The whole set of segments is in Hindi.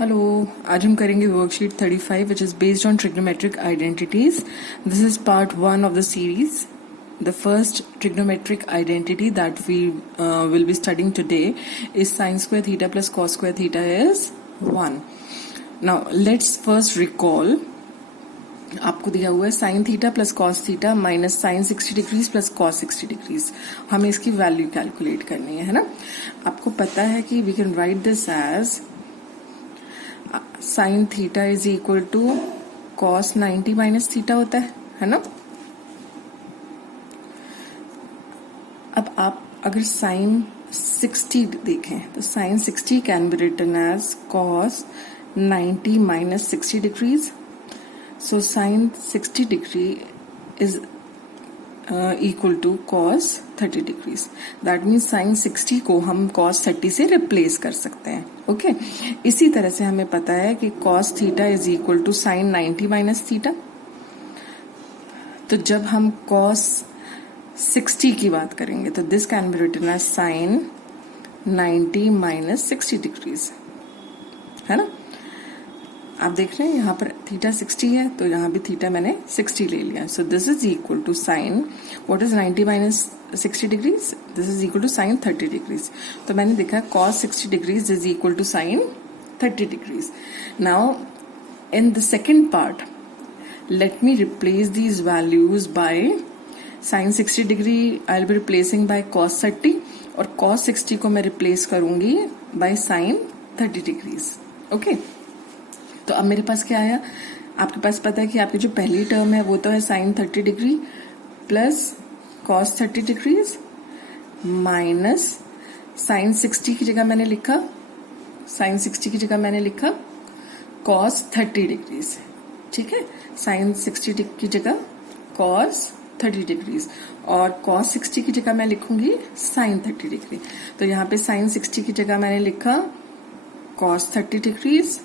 हेलो, आज हम करेंगे worksheet 35 which is based on trigonometric identities. This is part 1 of the series. The first trigonometric identity that we will be studying today is sin square theta plus cos square theta is 1. Now let's first recall. आपको दिया हुआ है sin theta plus cos theta minus sin 60 degrees plus cos 60 degrees. हमें इसकी वैल्यू कैलकुलेट करनी है ना. आपको पता है कि we can write this as sin theta is equal to cos 90 minus theta होता है ना. अब आप अगर sin 60 देखें तो sin 60 can be written as cos 90 minus 60 degrees. So sin 60 degree is equal to cos 30 degrees. That means sin 60 को हम cos 30 से रिप्लेस कर सकते हैं. ओके इसी तरह से हमें पता है कि cos theta is equal to sin 90 minus theta. तो जब हम cos 60 की बात करेंगे तो this can be written as sin 90 minus 60 degrees, है ना. आप देख रहे हैं यहाँ पर थीटा 60 है तो यहाँ भी थीटा मैंने 60 ले लिया. So this is equal to sine what is 90 minus 60 degrees. This is equal to sine 30 degrees. तो मैंने देखा cos 60 degrees is equal to sine 30 degrees. Now in the second part let me replace these values by sine 60 degree I will be replacing by cos 30 और cos 60 को मैं रिप्लेस करूंगी बाय साइन 30 डिग्रीज. ओके तो अब मेरे पास क्या आया. आपके पास पता है कि आपकी जो पहली टर्म है वो तो है sine 30 degree plus cos 30 degrees minus sine 60 की जगह मैंने लिखा cos 30 डिग्रीज. ठीक है, साइन 60 की जगह cos 30 डिग्रीज और cos 60 की जगह मैं लिखूंगी साइन 30 डिग्री. तो यहाँ पे साइन 60 की जगह मैंने लिखा cos 30 डिग्रीज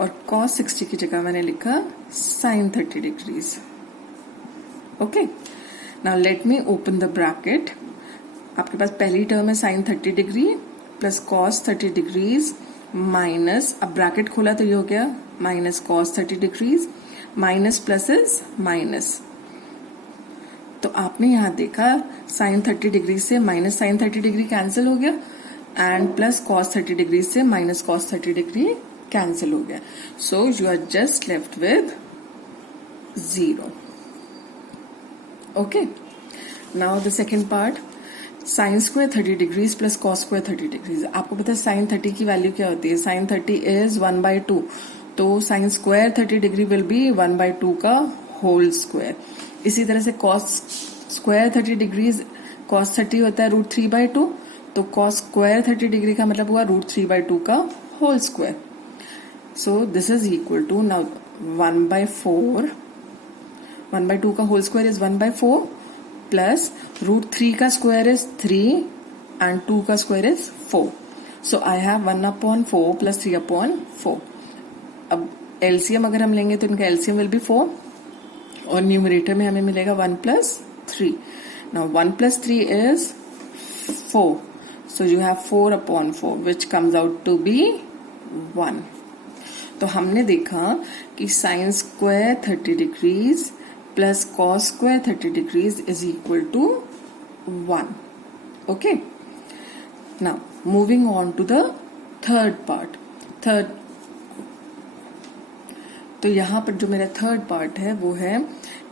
और cos 60 की जगह मैंने लिखा sin 30 degrees. Okay now let me open the bracket. आपके पास पहली टर्म है sin 30 degree plus cos 30 degrees minus, अब ब्रैकेट खोला तो ये हो गया minus cos 30 degrees minus plus is minus. तो आपने यहां देखा sin 30 डिग्री से माइनस sin 30 डिग्री कैंसिल हो गया एंड प्लस cos 30 डिग्री से माइनस cos 30 डिग्री कैंसिल हो गया. So you are just left with 0. Okay now the second part sine square 30 degrees plus cos square 30 degrees. आपको पता है साइन 30 की वैल्यू क्या होती है. साइन 30 इज 1/2 तो sine square 30 degree will be 1/2 का होल स्क्वायर. इसी तरह से cos स्क्वायर 30 डिग्रीज cos 30 होता है √3/2 तो cos स्क्वायर 30 डिग्री का मतलब हुआ √3/2 का whole square. So this is equal to now 1/4. 1/2 का होल स्क्वायर इज 1/4 प्लस √3 का स्क्वायर इज 3 एंड 2 का square is 4. So I have 1/4 plus 3/4. अब एलसीएम अगर हम लेंगे तो इनका एलसीएम विल बी 4 और न्यूमरेटर में हमें मिलेगा 1 + 3. Now 1 + 3 is 4. So you have 4/4 which comes out to be 1. तो हमने देखा कि sine square 30 degrees plus cos square 30 degrees is equal to 1. Okay now moving on to the third part. तो यहां पर जो मेरा थर्ड पार्ट है वो है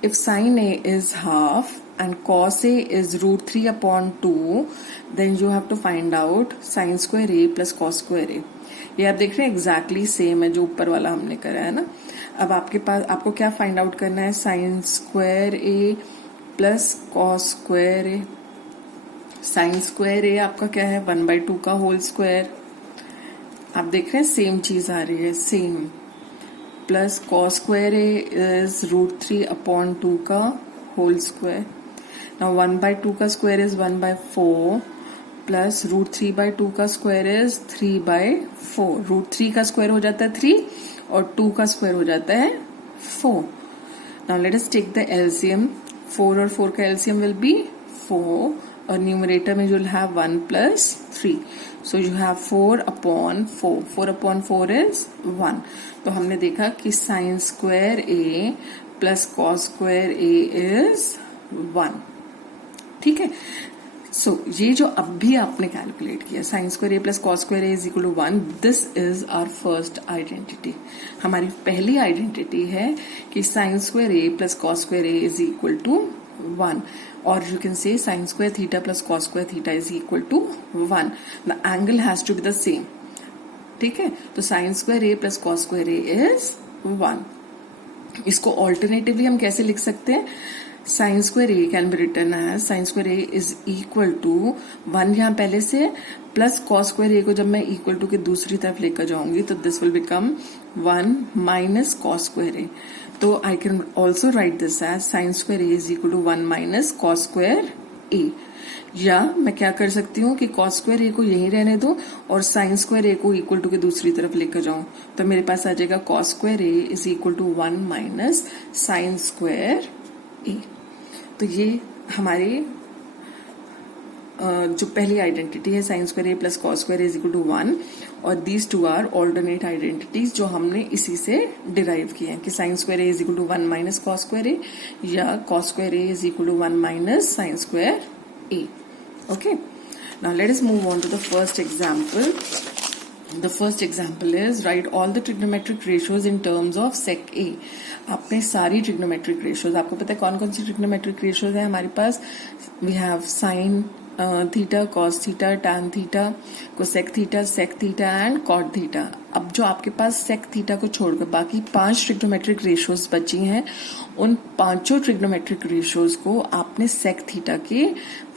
if sine A is half and cos a is √3/2 then you have to find out sin square a plus cos square a. ये आप देख रहे हैं एग्जैक्टली सेम है जो ऊपर वाला हमने करा है ना. अब आपके पास आपको क्या फाइंड आउट करना है. साइन स्क्वायर ए प्लस cos स्क्वायर ए. साइन स्क्वायर ए आपका क्या है 1/2 का होल स्क्वायर. आप देख रहे हैं सेम चीज आ रही है same plus cos square A is √3/2 का होल स्क्वायर. Now 1/2 का स्क्वायर इज 1/4 प्लस √3/2 का स्क्वायर इज 3/4. √3 का स्क्वायर हो जाता है 3 और 2 का स्क्वायर हो जाता है 4. Now let us take the LCM. 4 और 4 का LCM will be 4 और न्यूमरेटर में you'll have 1 plus 3. So you have 4 upon 4. 4 upon 4 is 1. तो हमने देखा कि sin square a plus cos square a is 1. ठीक है. सो ये जो अब भी आपने कैलकुलेट किया sine square A plus cos square A is equal to 1, this is our first identity. हमारी पहली आइडेंटिटी है कि sine square A plus cos square A is equal to 1, और you can say sine square theta plus cos square theta is equal to 1. The angle has to be the same. ठीक है. तो sine square A plus cos square A is 1. इसको ऑल्टरनेटिवली हम कैसे लिख सकते हैं? Sine square A can be return as sine square A is equal to 1 यहां पहले से, प्लस कॉस स्क्वायर ए को जब मैं इक्वल टू के दूसरी तरफ लेकर जाऊंगी तो this will become 1 minus cos square ए. तो I can also write this as sine square A is equal to 1 minus cos square a. या मैं क्या कर सकती हूँ कि कॉस स्क्वायर ए को यहीं रहने दो और साइन स्क्वायर ए को इक्वल टू के दूसरी तरफ लेकर जाऊं, तो मेरे पास आ जाएगा cos square A is equal to 1 minus sine square ए. तो ये हमारे जो पहली आइडेंटिटी है sine square A plus cos square is equal to 1, और these two are alternate identities जो हमने इसी से डिराइव किए हैं कि sine square A is equal to 1 minus cos square a या cos square A is equal to 1 minus sine square a. Okay, now let us move on to the first example. The first example is write all the trigonometric ratios in terms of sec A. आपने सारी trigonometric ratios, आपको पता है कौन कौन सी trigonometric ratios है हमारे पास? We have sin theta, cos theta, tan theta, cosec theta, sec theta and cot theta. अब जो आपके पास sec थीटा को छोड़कर बाकी 5 ट्रिग्नोमेट्रिक रेशियोज बची हैं, उन 5 ट्रिग्नोमेट्रिक रेशियोज को आपने sec थीटा के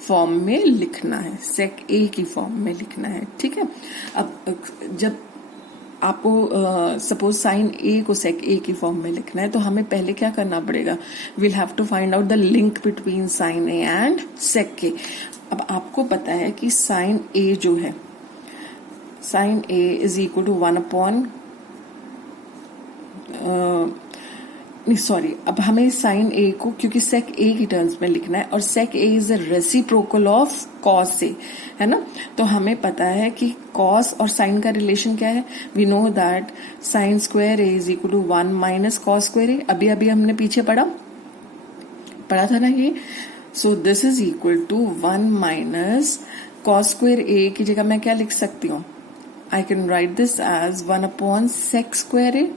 फॉर्म में लिखना है, sec a की फॉर्म में लिखना है. ठीक है. अब जब आपको सपोज साइन ए को सेक ए की फॉर्म में लिखना है तो हमें पहले क्या करना पड़ेगा? We'll have to find out the link between sine a and sec a. अब आपको पता है कि साइन ए जो है, sine A is equal to 1 upon sorry, अब हमें साइन ए को क्योंकि सेक ए की टर्म्स में लिखना है और sec A is the reciprocal of cos a, है ना. तो हमें पता है कि कॉस और साइन का रिलेशन क्या है. We know that sine square A is equal to 1 minus cos square a. अभी अभी हमने पीछे पढ़ा था ना ये. So this is equal to 1 minus cos square a की जगह मैं क्या लिख सकती हूँ? I can write this as 1 upon sec square a,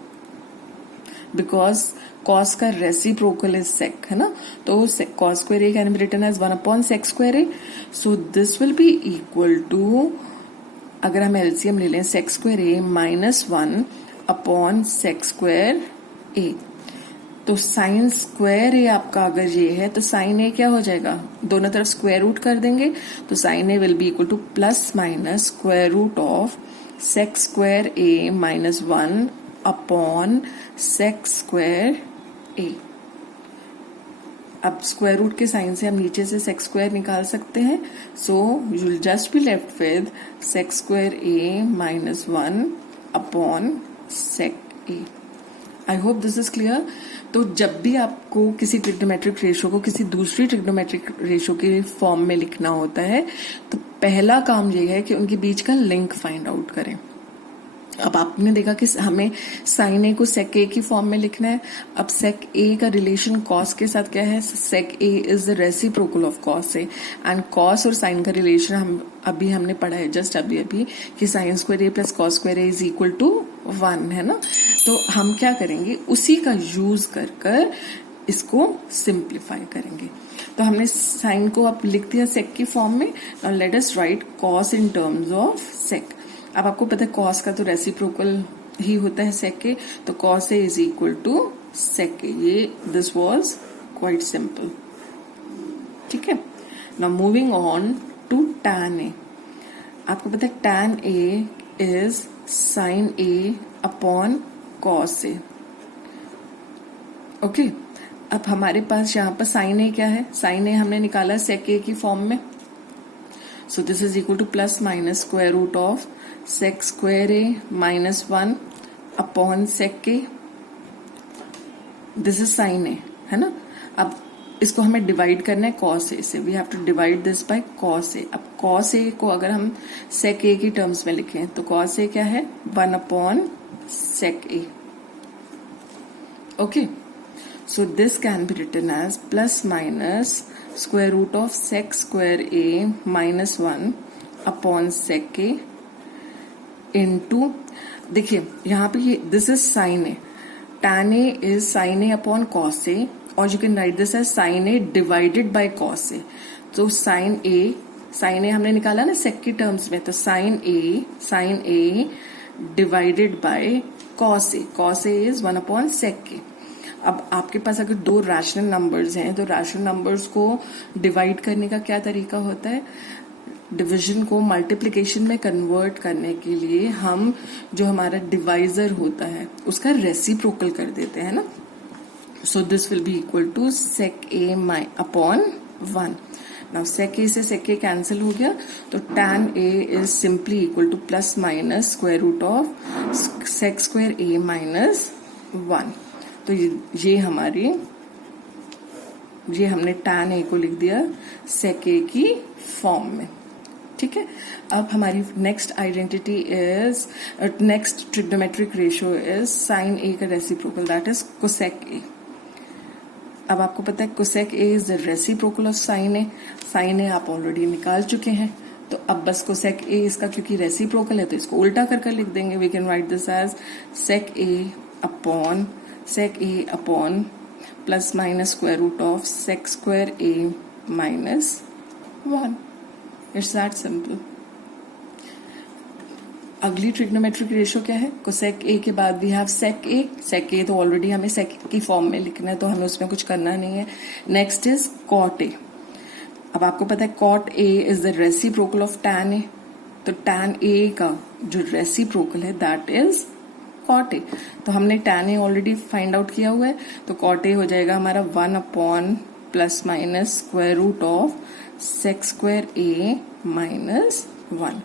because cos का रेसिप्रोकल इज sec, है ना. तो cos square A can be written as 1 upon sec square A. So this will be equal to, अगर हम एलसीएम ले लें, sec स्क्वायर ए माइनस 1 अपॉन sec स्क्वायर ए. तो साइन स्क्वायर ए आपका अगर ये है तो साइन ए क्या हो जाएगा? दोनों तरफ स्क्वायर रूट कर देंगे तो sine a will be equal to plus minus square root of sec square A minus 1 upon sec square a. अब स्क्वायर रूट के साइन से हम नीचे से sec स्क्वायर निकाल सकते हैं. So you will just be left with sec square A minus 1 upon sec A. I hope this is clear. तो जब भी आपको किसी ट्रिग्नोमेट्रिक रेशियो को किसी दूसरी ट्रिग्नोमेट्रिक रेशियो के फॉर्म में लिखना होता है तो पहला काम ये है कि उनके बीच का लिंक फाइंड आउट करें. अब आपने देखा कि हमें साइन ए को सेक ए की फॉर्म में लिखना है. अब सेक ए का रिलेशन कॉस के साथ क्या है? Sec A is the reciprocal of cos A, and cos और साइन का रिलेशन हमने पढ़ा है जस्ट अभी कि sine square A plus cos square A is equal to 1, है ना. तो हम क्या करेंगे? उसी का यूज कर इसको सिंप्लीफाई करेंगे. तो हमने साइन को अब लिख दिया सेक की फॉर्म में. Now let us write cos in terms of sec. अब आपको पता है कॉस का तो रेसिप्रोकल ही होता है सेक के, तो cos A is equal to sec A. ये दिस वाज क्वाइट सिंपल. ठीक है. Now moving on to tan A. आपको पता है tan A is sine A upon cos A. Okay. अब हमारे पास यहाँ पर साइन ए क्या है? साइन ए हमने निकाला सेक ए की फॉर्म में. So this is equal to plus minus square root of sec square A minus 1 upon sec A. This is sine A, है ना. अब इसको हमें डिवाइड करना है cos a से. We have to divide this by cos a. अब cos a को अगर हम sec a की टर्म्स में लिखें तो cos a क्या है, 1 upon sec a. Okay, so this can be written as plus minus square root of sec square a minus 1 upon sec a into, देखिए यहाँ पे ये this is sine A, tan a is sin a upon cos a, और you can write this as sin a divided by cos a. तो sin a हमने निकाला ना sec की टर्म्स में, तो sin a divided by cos a is 1 upon sec a. अब आपके पास अगर दो रैशनल नंबर्स हैं तो रैशनल नंबर्स को डिवाइड करने का क्या तरीका होता है, डिवीजन को मल्टीप्लिकेशन में कन्वर्ट करने के लिए हम जो हमारा डिवाइजर होता है उसका रेसिप्रोकल कर देते हैं ना. So this will be equal to sec a upon 1. नाउ sec a से sec a कैंसिल हो गया, तो tan a is simply equal to plus minus square root of sec square a minus 1. तो ये हमने tan a को लिख दिया sec a की फॉर्म में. ठीक है, अब हमारी next identity is, next trigonometric ratio is sin a का reciprocal, that is cosec a. अब आपको पता है cosec a is the reciprocal of sin a. sin a आप ऑलरेडी निकाल चुके हैं, तो अब बस cosec a इसका क्योंकि रेसिप्रोकल है तो इसको उल्टा कर लिख देंगे. We can write this as sec a upon plus minus square root of sec square a minus 1. It's that simple. अगली ट्रिग्नोमेट्रिक रेशियो क्या है, cosec a के बाद we have sec a. sec a तो ऑलरेडी हमें sec की फॉर्म में लिखना है तो हमें उसमें कुछ करना नहीं है. Next is cot a. अब आपको पता है cot a is the reciprocal of tan a, तो tan a का जो रेसिप्रोकल है दैट इज cot a. तो हमने tan a already find out किया हुआ है, तो cot a हो जाएगा हमारा 1 upon plus minus square root of sec square a minus 1.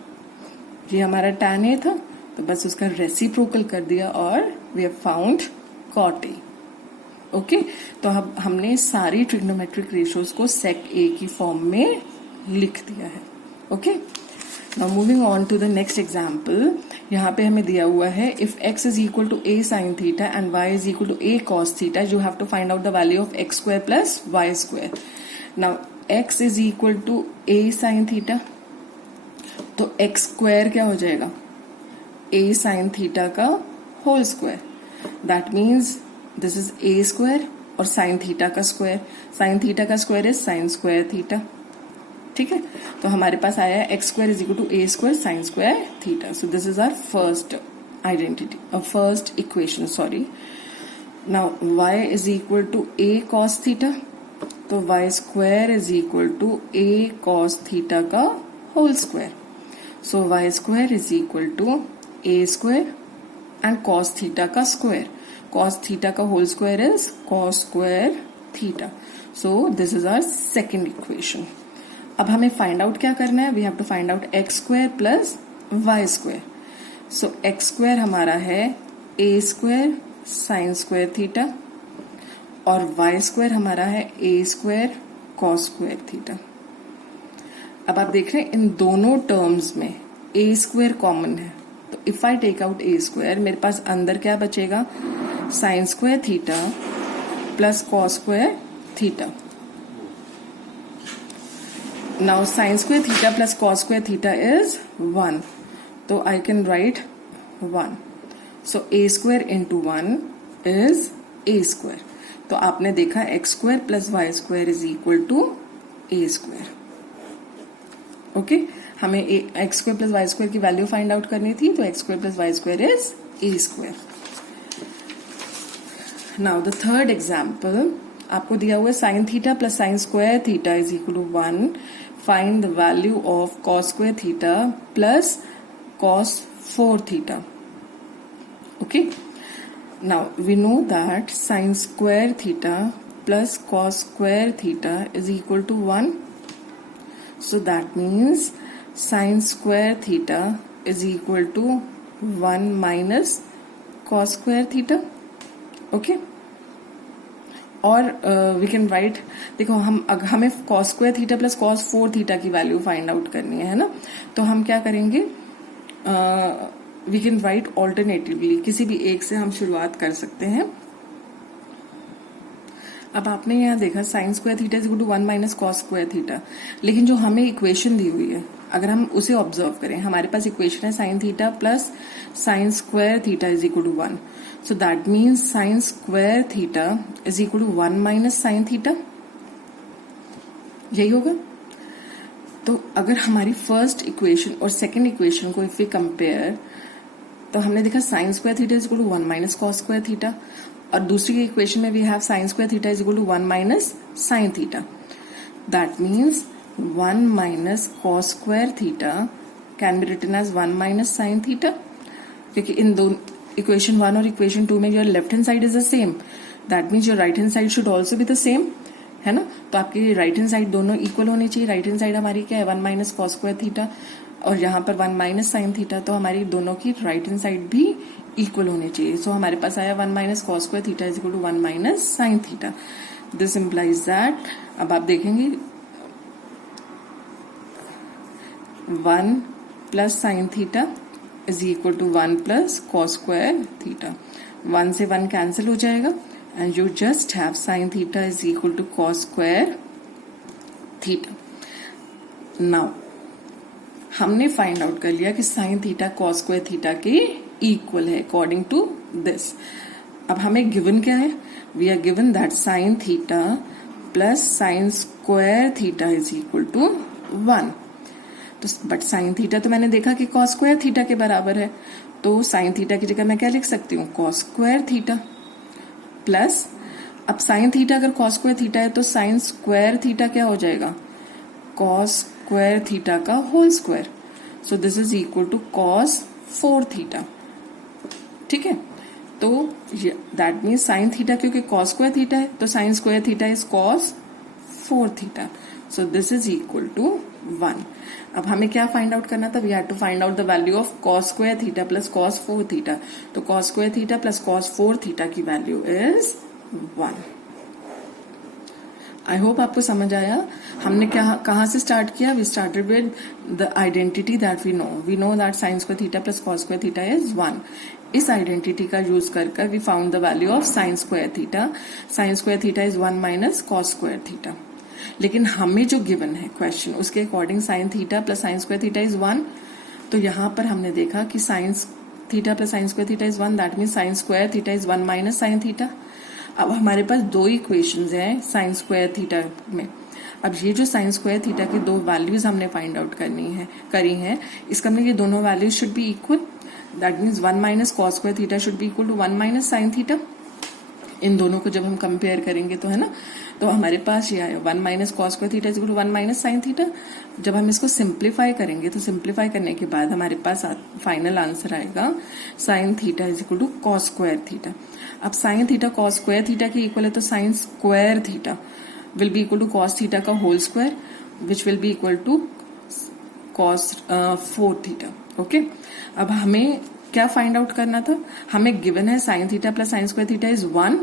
ये हमारा tan a था, तो बस उसका रेसिप्रोकल कर दिया और we have found cot a. Okay, तो अब हमने सारी ट्रिग्नोमेट्रिक रेशियोज को sec a की फॉर्म में लिख दिया है. Okay, now moving on to the next example. यहाँ पे हमें दिया हुआ है if x is equal to a sin theta and y is equal to a cos theta, you have to find out the value of x square plus y square. Now x is equal to a sin theta, तो x स्क्वायर क्या हो जाएगा, a sin थीटा का whole square. That means this is a square और sin थीटा का स्क्वायर. sin थीटा का square is sin square theta. ठीक है, तो हमारे पास आया है x square is equal to A square sine square theta. So this is our first identity, first equation, sorry. Now y is equal to A cos theta, तो y square is equal to A cos theta का whole square. So y square is equal to A square and cos theta का स्क्वायर. कॉस थीटा का whole square is cos square theta. So this is our second equation. अब हमें फाइंड आउट क्या करना है, we have to find out X square plus Y square. So X square हमारा है A square sine square theta और वाई स्क्वायर हमारा है A square cos square theta. अब आप देख रहे हैं इन दोनों टर्म्स में ए स्क्वायर कॉमन है, तो if I take out a square मेरे पास अंदर क्या बचेगा, sine square theta plus cos square theta. Now sin square theta plus cos square theta is 1. So I can write 1. So a square into 1 is a square. तो आपने देखा x square plus y square is equal to a square. Okay, हमें x square plus y square की वैल्यू फाइंड आउट करनी थी, तो x square plus y square is a square. Now the third example, आपको दिया हुआ है sine theta plus sine square theta is equal to 1. Find the value of cos square theta plus cos 4 theta. Okay, now we know that sine square theta plus cos square theta is equal to 1. So that means sine square theta is equal to 1 minus cos square theta. Okay, और वी कैन राइट, देखो हमें cos square theta plus cos 4 theta की वैल्यू फाइंड आउट करनी है ना, तो हम क्या करेंगे, वी कैन राइट ऑल्टरनेटिवली, किसी भी एक से हम शुरुआत कर सकते हैं। अब आपने यहाँ देखा sine square theta is equal to 1 minus cos square theta, लेकिन जो हमें इक्वेशन दी हुई है अगर हम उसे ऑब्जर्व करें, हमारे पास इक्वेशन है sine theta plus sine square theta is equal to 1, so that means sine square theta is equal to 1 minus sine theta, यही होगा। तो अगर हमारी फर्स्ट इक्वेशन और सेकेंड इक्वेशन को इफ वी कंपेयर, तो हमने देखा sine square theta is equal to 1 minus cos square theta, और दूसरी इक्वेशन में we have sine square theta is equal to 1 minus sine theta, that means 1 minus cos square theta can be written as 1 minus sine theta, क्योंकि इन दो इक्वेशन 1 और इक्वेशन 2 में your left hand side is the same, that means your right hand side should also be the same, है ना। तो आपकी राइट हैंड साइड दोनों इक्वल होनी चाहिए। राइट हैंड साइड हमारी क्या है, 1 माइनस कॉस स्क्वायर थीटा, और यहाँ पर 1 माइनस साइन थीटा, तो हमारी दोनों की राइट हैंड साइड भी इक्वल होनी चाहिए। सो हमारे पास आया 1 minus cos square theta is equal to 1 minus sine theta, this implies that, अब आप देखेंगे 1 plus sine theta is equal to 1 plus cos square theta, 1 से 1 कैंसिल हो जाएगा and you just have sine theta is equal to cos square theta. Now हमने फाइंड आउट कर लिया कि sign theta cos square theta के इक्वल है अकॉर्डिंग टू दिस। अब हमें गिवन क्या है, we are given that sine theta plus sine square theta is equal to 1, तो बट साइन थीटा तो मैंने देखा कि कॉस स्क्वायर थीटा के बराबर है, तो साइन थीटा की जगह मैं क्या लिख सकती हूँ, कॉस स्क्वायर थीटा प्लस, अब साइन थीटा अगर कॉस स्क्वायर थीटा है तो साइन स्क्वायर थीटा क्या हो जाएगा, कॉस स्क्वायर थीटा का whole square, so this is equal to cos 4 theta, ठीक है। तो दैट मीन्स साइन थीटा क्योंकि कॉस स्क्वायर थीटा है तो sine square theta is cos 4 theta, so this is equal to 1। अब हमें क्या फाइंड आउट करना था, we have to find out the value of cos square theta plus cos 4 theta, तो cos square theta plus cos 4 theta की वैल्यू इज 1। आई होप आपको समझ आया। हमने क्या कहां से स्टार्ट किया, we started with the identity that we know that sine square theta plus cos square theta is 1। इस आइडेंटिटी का यूज कर we found the value of sine square theta. Sign square theta is 1 minus cos square theta, लेकिन हमें जो गिवन है क्वेश्चन उसके according sign theta plus sine square theta is 1, तो यहां पर हमने देखा कि sign theta plus sine square theta is 1, that means sine square theta is 1 minus sine theta. अब हमारे पास दो इक्वेशंस हैं साइन स्क्वायर थीटा में। अब ये जो साइन स्क्वायर थीटा की दो वैल्यूज हमने फाइंड आउट करी हैं, इसका मतलब ये दोनों values should be equal, that means 1 minus cos square theta should be equal to 1 minus sine theta. इन दोनों को जब हम कंपेयर करेंगे तो है ना, तो हमारे पास ये आया 1 minus cos square theta is equal to 1 minus sine theta. जब हम इसको सिंप्लीफाई करेंगे तो सिंप्लीफाई करने के बाद हमारे पास फाइनल आंसर आएगा sine theta is equal to cos square theta. अब sine theta cos square theta के इक्वल है तो sine square theta will be equal to cos theta का whole square which will be equal to cos 4 theta. Okay, अब हमें क्या फाइंड आउट करना था, हमें गिवन है sine theta plus sine square theta is 1,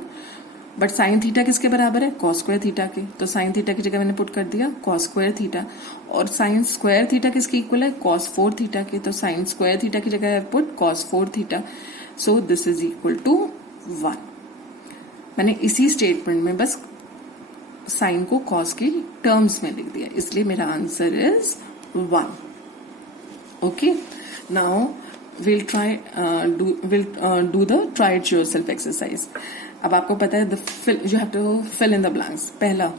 but sine theta किसके बराबर है, कॉस स्क्वायर थीटा के, तो साइन थीटा की जगह मैंने पुट कर दिया कॉस स्क्वायर थीटा, और साइन स्क्वायर थीटा किसके इक्वल है, कॉस 4 थीटा के, तो साइन स्क्वायर थीटा की जगह put cos 4 theta, so this is equal to 1। मैंने इसी स्टेटमेंट में बस साइन को कॉस की टर्म्स में लिख दिया, इसलिए मेरा answer is 1। Okay, now we'll do the try it yourself exercise। अब आपको पता है you have to fill in the blanks। पहला,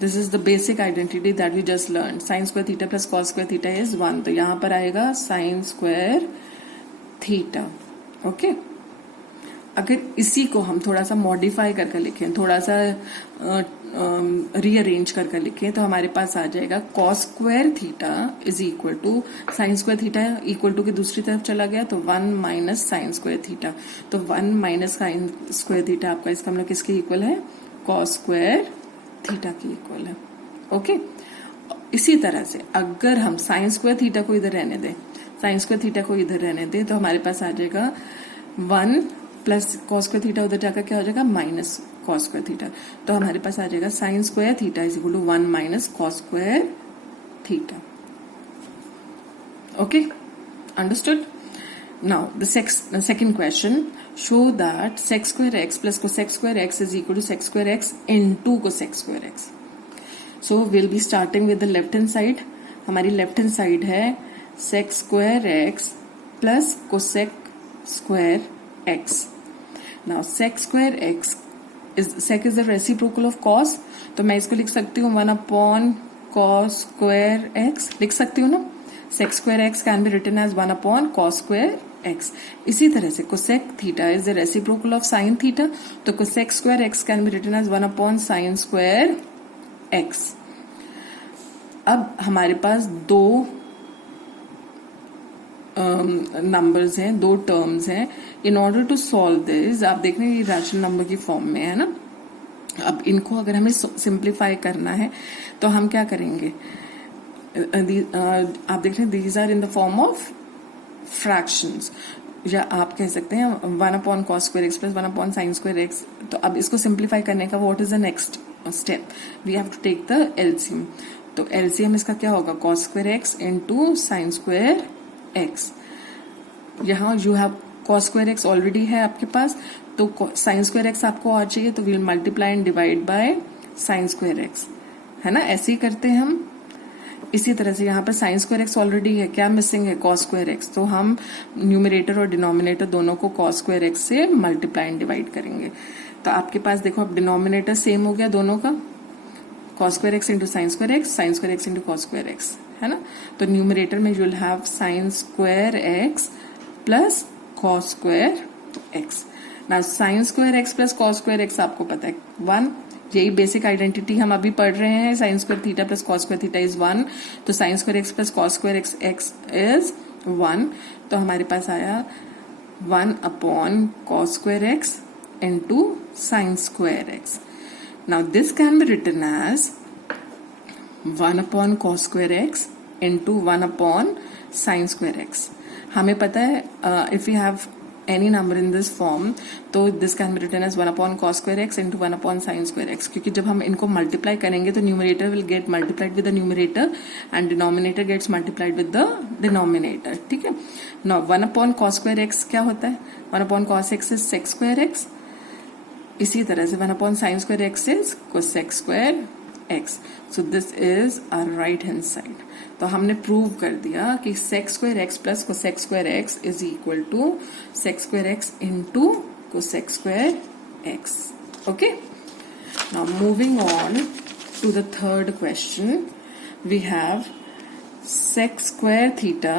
this is the basic identity that we just learned, sin square theta plus cos square theta is 1, तो यहां पर आएगा sin square theta। ओके, अगर इसी को हम थोड़ा सा मॉडिफाई करके लिखें, थोड़ा सा रीअरेंज करके लिखें, तो हमारे पास आ जाएगा cos square theta is equal to sine square theta equal to की दूसरी तरफ चला गया तो 1 माइनस साइन स्क्वायर थीटा, तो 1 माइनस साइन स्क्वायर थीटा आपका इसका मतलब किसके इक्वल है, cos स्क्वायर थीटा की इक्वल है। ओके, इसी तरह से अगर हम साइन स्क्वायर थीटा को इधर रहने दें, साइन स्क्वायर थीटा को इधर रहने दें, तो हमारे पास आ जाएगा 1 प्लस कॉस स्क्वायर थीटा उधर जाकर क्या हो जाएगा माइनस कॉस स्क्वायर थीटा, तो हमारे पास आ जाएगा sine square theta is equal to 1 minus cos square theta. Okay, understood. Now the second question, show that sec square x plus cosec square x is equal to sec square x into cosec square x. So we'll be starting with the left hand side. हमारी left hand side है sec square x plus cosec square x. Now sec square x sec is the reciprocal of cos, तो मैं इसको लिख सकती हूँ 1 upon cos square x लिख सकती हूँ ना. sec square x can be written as 1 upon cos square x. इसी तरह से cosec theta is the reciprocal of sin theta, तो cosec square x can be written as 1 upon sin square x. अब हमारे पास दो नंबर्स हैं, दो टर्म्स हैं. In order to solve this, आप देख रहे हैं ये रैशनल नंबर की फॉर्म में है ना. अब इनको अगर हमें सिंप्लीफाई करना है तो हम क्या करेंगे, आप देख रहे हैं these are in the form of fractions, या आप कह सकते हैं 1 upon cos square x plus 1 upon sine square X. तो अब इसको सिंप्लीफाई करने का what is the next step, we have to take the LCM. तो एलसीएम इसका क्या होगा, cos square x into sine square X. यहाँ you have cos square X already है आपके पास, तो साइन स्क्वायर एक्स आपको और चाहिए, तो we'll multiply and divide by sine square x, है ना. ऐसे ही करते हैं हम. इसी तरह से यहाँ पर साइन स्क्वायर एक्स ऑलरेडी है, क्या मिसिंग है, कॉस स्क्वायर एक्स. तो हम न्यूमरेटर और डिनोमिनेटर दोनों को कॉस स्क्वायर एक्स से मल्टीप्लाई एंड डिवाइड करेंगे. तो आपके पास देखो अब डिनोमिनेटर सेम हो गया दोनों का, cos square x into sine square x into cos square x, है ना. तो न्यूमरेटर में you will have sine square x plus cos square X. ना sine square x plus cos square X आपको पता है 1, यही बेसिक आइडेंटिटी हम अभी पढ़ रहे हैं. Sine square theta plus cos square theta is 1, तो sine square x plus cos square x is 1. तो हमारे पास आया 1 upon cos square x into sine square x. Now this can be written as 1 upon cos square x into 1 upon sine square x. हमें पता है if you have any number in this form, तो this can be written as 1 upon cos square x into 1 upon sin square x, क्योंकि जब हम इनको मल्टीप्लाई करेंगे तो numerator will get multiplied with the numerator and denominator gets multiplied with the denominator. ठीक है. Now 1 upon cos square x क्या होता है, 1 upon cos x is sec square x. इसी तरह से 1 upon sin square x is cosec square x. So this is our right hand side. तो हमने प्रूव कर दिया कि sec square x plus cosec square x is equal to sec square x into cosec square x. Okay. Now moving on to the third question, we have sec square theta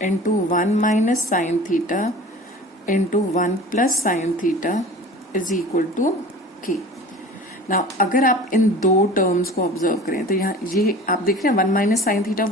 into 1 minus sin theta into 1 plus sin theta is equal to k. Now अगर आप इन दो टर्म्स को ऑब्जर्व करें तो यहाँ ये आप देख रहे हैं 1 माइनस साइन थीटा